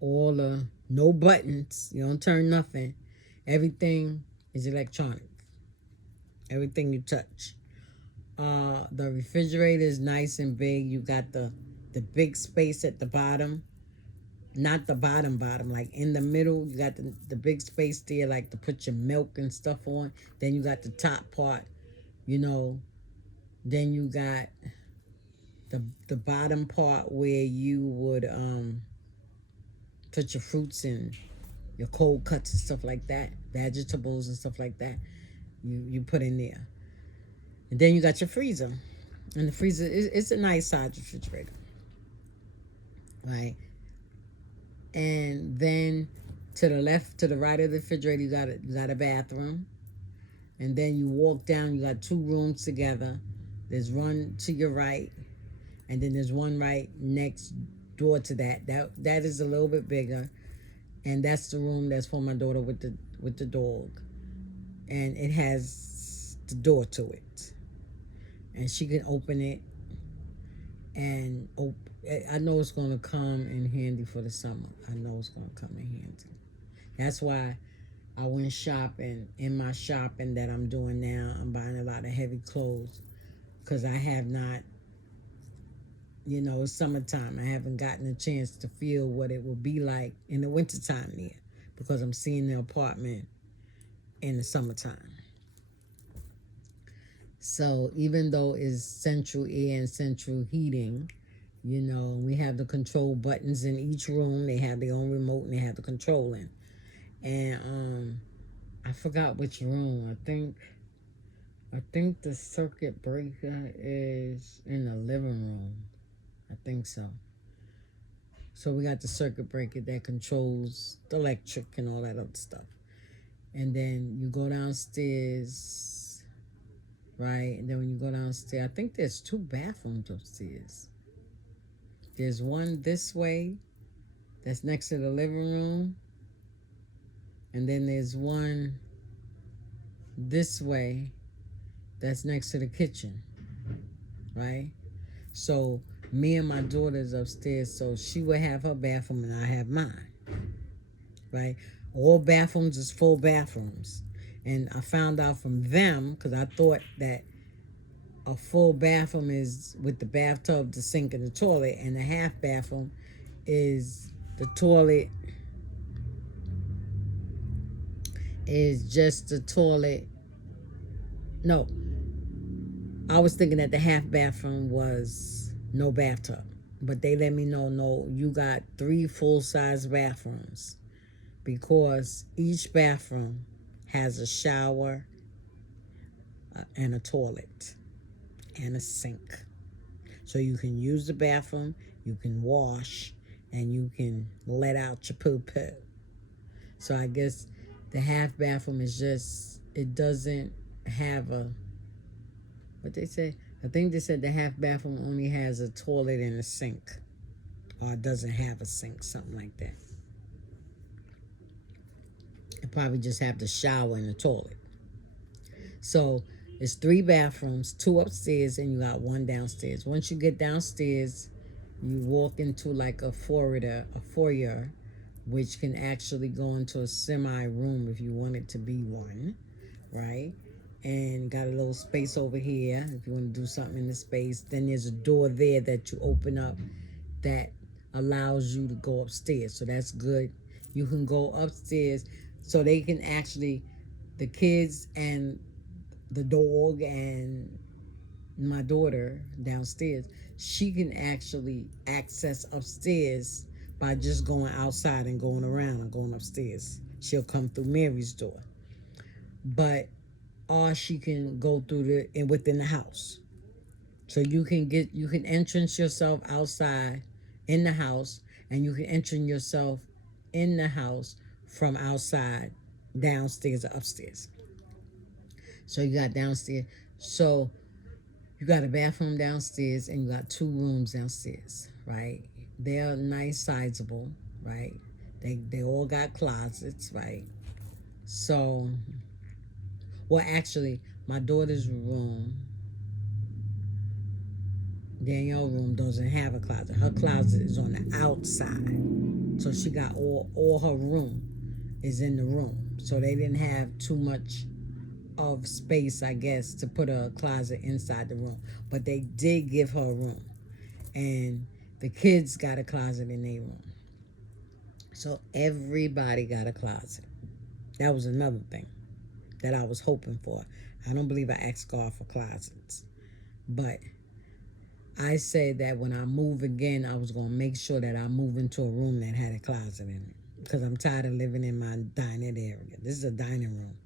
No buttons. You don't turn nothing. Everything is electronic. Everything you touch. The refrigerator is nice and big. You got the big space at the bottom. Not the bottom, like in the middle. You got the big space there, like to put your milk and stuff on. Then you got the top part, you know. Then you got the bottom part where you would put your fruits in, your cold cuts and stuff like that, vegetables and stuff like that. You put in there. And then you got your freezer. And the freezer, it's a nice size refrigerator. Right? And then to the left, to the right of the refrigerator, you got a bathroom. And then you walk down, you got two rooms together. There's one to your right, and then there's one right next door to that. That is a little bit bigger. And that's the room that's for my daughter with the dog. And it has the door to it. And she can open it, and I know it's going to come in handy for the summer. I know it's going to come in handy. That's why I went shopping. In my shopping that I'm doing now, I'm buying a lot of heavy clothes because I have not, you know, it's summertime. I haven't gotten a chance to feel what it will be like in the wintertime there because I'm seeing the apartment in the summertime. So even though it's central air and central heating, you know, we have the control buttons in each room. They have their own remote and they have the control in. And I forgot which room. I think the circuit breaker is in the living room. I think so. So we got the circuit breaker that controls the electric and all that other stuff. And then you go downstairs, right? And then when you go downstairs, I think there's 2 bathrooms upstairs. There's one this way that's next to the living room. And then there's one this way that's next to the kitchen, right? So me and my daughter's upstairs, so she would have her bathroom and I have mine, right? All bathrooms is full bathrooms. And I found out from them, because I thought that a full bathroom is with the bathtub, the sink, and the toilet, and the half bathroom is the toilet, is just the toilet. No, I was thinking that the half bathroom was no bathtub, but they let me know, no, you got 3 full-size bathrooms because each bathroom has a shower and a toilet and a sink. So you can use the bathroom, you can wash, and you can let out your poo-poo. So I guess the half bathroom is just, it doesn't have a, what they say? I think they said the half bathroom only has a toilet and a sink. Or it doesn't have a sink, something like that. It probably just have the shower and the toilet. So it's 3 bathrooms, 2 upstairs, and you got 1 downstairs. Once you get downstairs, you walk into like a foyer, which can actually go into a semi-room if you want it to be one, right? And got a little space over here if you want to do something in the space. Then there's a door there that you open up that allows you to go upstairs. So that's good. You can go upstairs so they can actually, the kids and the dog and my daughter downstairs, she can actually access upstairs by just going outside and going around and going upstairs. She'll come through Mary's door. But or she can go through within the house. So you can entrance yourself outside in the house, and you can entrance yourself in the house from outside, downstairs or upstairs. So you got downstairs. So you got a bathroom downstairs and you got 2 rooms downstairs, right? They're nice, sizable, right? They all got closets, right? So, well, actually, my daughter's room, Danielle's room, doesn't have a closet. Her closet is on the outside. So she got all her room is in the room. So they didn't have too much of space, I guess, to put a closet inside the room. But they did give her a room. And the kids got a closet in their room. So everybody got a closet. That was another thing that I was hoping for. I don't believe I asked God for closets. But I said that when I move again, I was going to make sure that I move into a room that had a closet in it. Because I'm tired of living in my dining area. This is a dining room.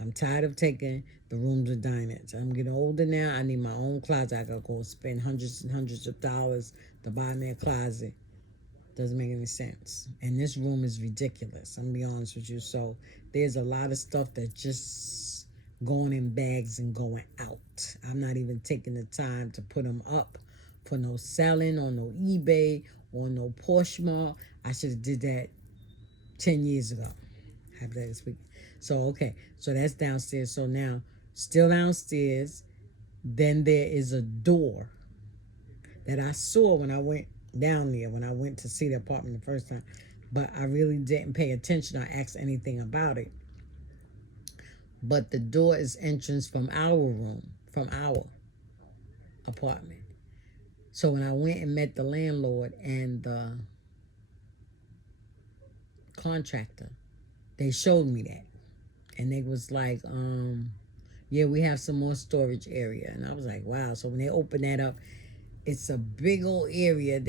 I'm tired of taking the rooms with diners. I'm getting older now. I need my own closet. I got to go spend hundreds and hundreds of dollars to buy me a closet. Doesn't make any sense. And this room is ridiculous. I'm going to be honest with you. So there's a lot of stuff that just going in bags and going out. I'm not even taking the time to put them up for no selling on no eBay or no Poshmark. I should have did that 10 years ago. Have that this week. So, okay. So that's downstairs. So now, still downstairs, then there is a door that I saw when I went down there, when I went to see the apartment the first time. But I really didn't pay attention or ask anything about it. But the door is entrance from our room, from our apartment. So when I went and met the landlord and the contractor, they showed me that. And they was like, yeah, we have some more storage area. And I was like, wow. So when they opened that up, it's a big old area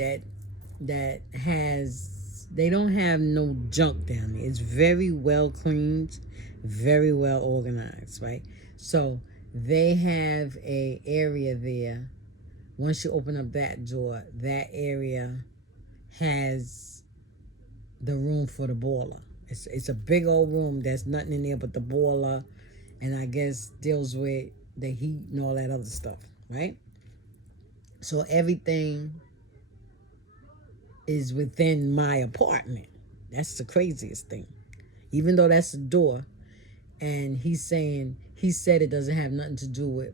that has, they don't have no junk down there. It's very well cleaned, very well organized, right? So they have a area there. Once you open up that door, that area has the room for the boiler. It's a big old room. There's nothing in there but the boiler, and I guess deals with the heat and all that other stuff, right? So everything is within my apartment. That's the craziest thing. Even though that's the door, and he said it doesn't have nothing to do with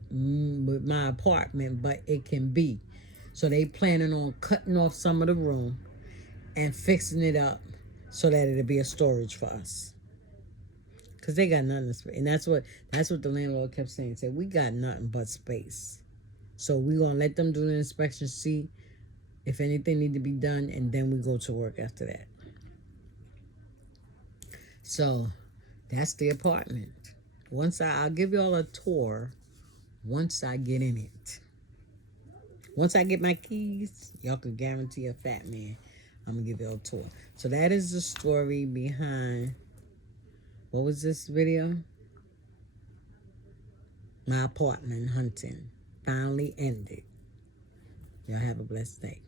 my apartment, but it can be. So they planning on cutting off some of the room and fixing it up so that it'll be a storage for us. Because they got nothing to space. And that's what the landlord kept saying. Said, we got nothing but space. So we're going to let them do the inspection, see if anything need to be done, and then we go to work after that. So that's the apartment. I'll give you all a tour once I get in it. Once I get my keys, y'all can guarantee a fat man I'm going to give you a tour. So that is the story behind, what was this video? My apartment hunting finally ended. Y'all have a blessed day.